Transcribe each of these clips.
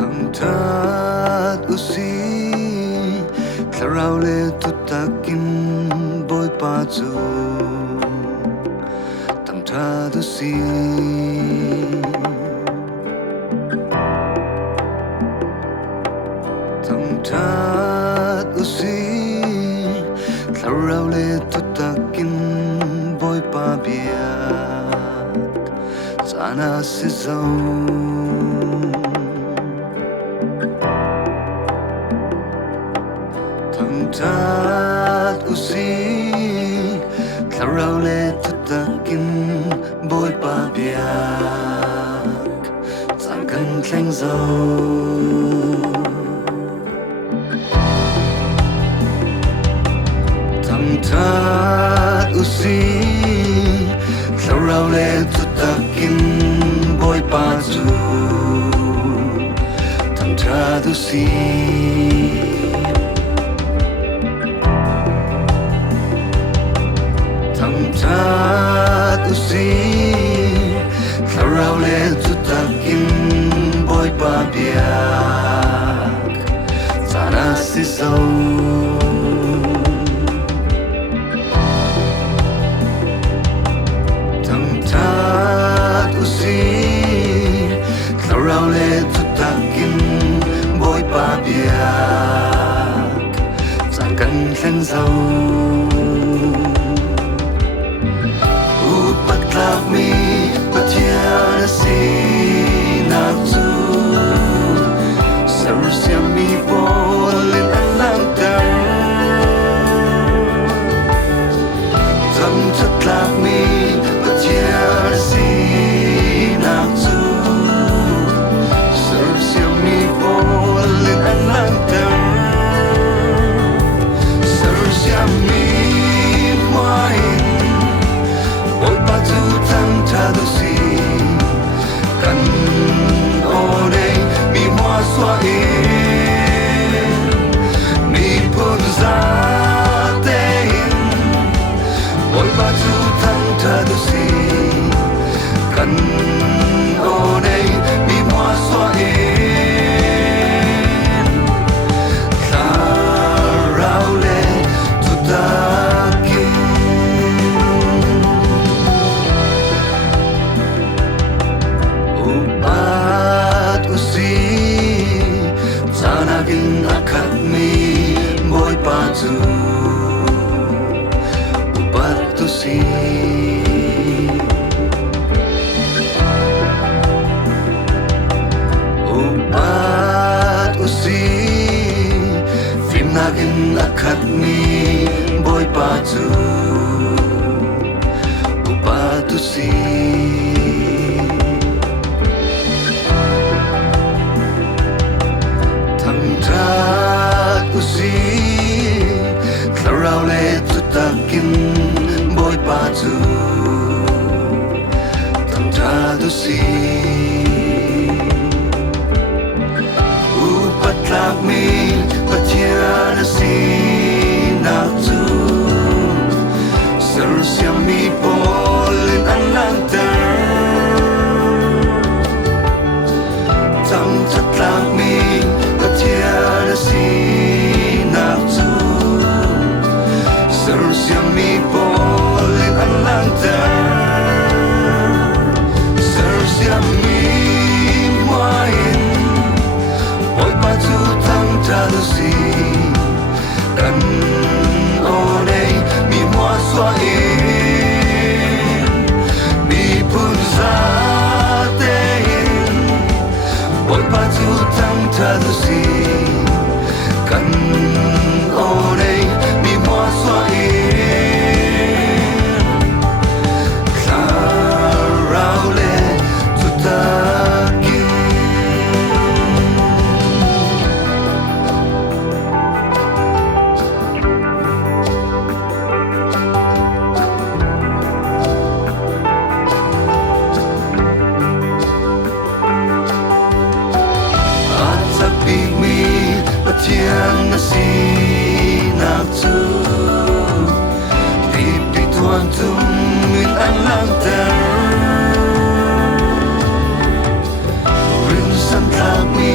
Tat usi THLARAU le thutakin BAWIPA chu Tat usi Tat usi THLARAU le thutakin BAWIPA BIAK Sana si zau Tat usi THLARAU le thutakin BAWIPA BIAK Sang kan thleng zo Tat usi THLARAU le thutakin BAWIPA chu Tat usi Tat usi THLARAU le thutakin BAWIPA BIAK Sana si zo Tat usi THLARAU le thutakin BAWIPA BIAK Sang kan thleng zo Love me, but yeah, see not to. Sarusya mi bolin alang Don't love me, but yeah, see not to. Sarusya mi bolin alang Sarusya mi mine. BAWIPA chu Tat usi kan ode mi hoa xóa in mi phun ra tên BAWIPA chu Tat usi kan ode mi hoa xóa in THLARAU le thutakin Sanagin akat mi BAWIPA chu upat usi upat usi Finagin akat mi BAWIPA chu upat usi Tat usi THLARAU le thutakin BAWIPA chu Tat usi Upat lak mi patiana si nak chu Sarusya mi bolin alang Tat lak mi patiana si nak chu Sarusya mi bolin alang Sarusya mi main BAWIPA chu Tat usi kan ode mi hoa xóa in mi phun ra tên BAWIPA chu Tat usi kan ode mi hoa xóa in THLARAU le thutakin Tiang nasi nak tu Pipi tuan tum min alang Rinsan tak mi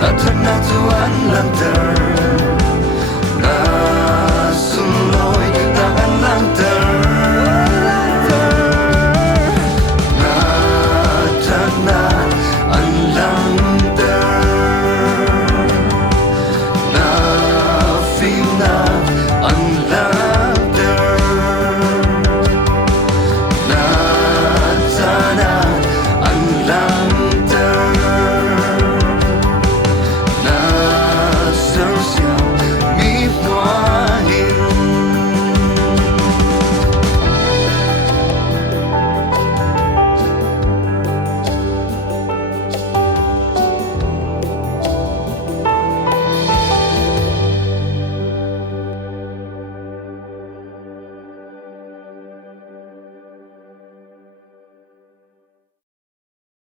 na thật na tuan lang ter na sun loi na an lang ter na thật na an lang